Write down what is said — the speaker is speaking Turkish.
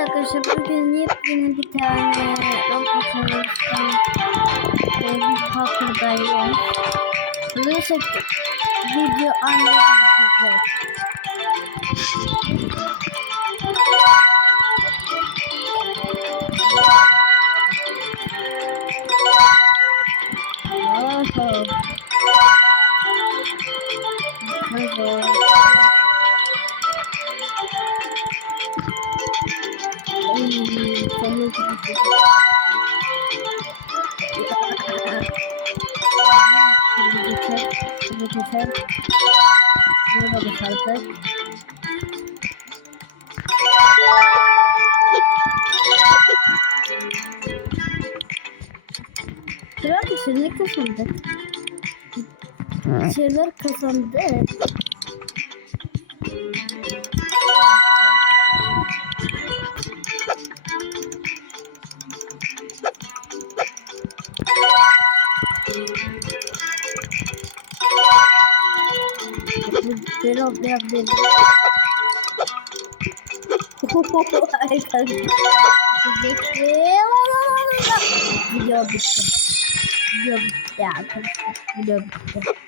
arkadaşlar, bugün yepyeni bir tane Roblox oyunundan bir parkurdayız. Neyse video anlayacağız. Şeyler kazandık. Şeyler kazandık. Biraz değil. Video bitti. Video bitti arkadaşlar. Video bitti.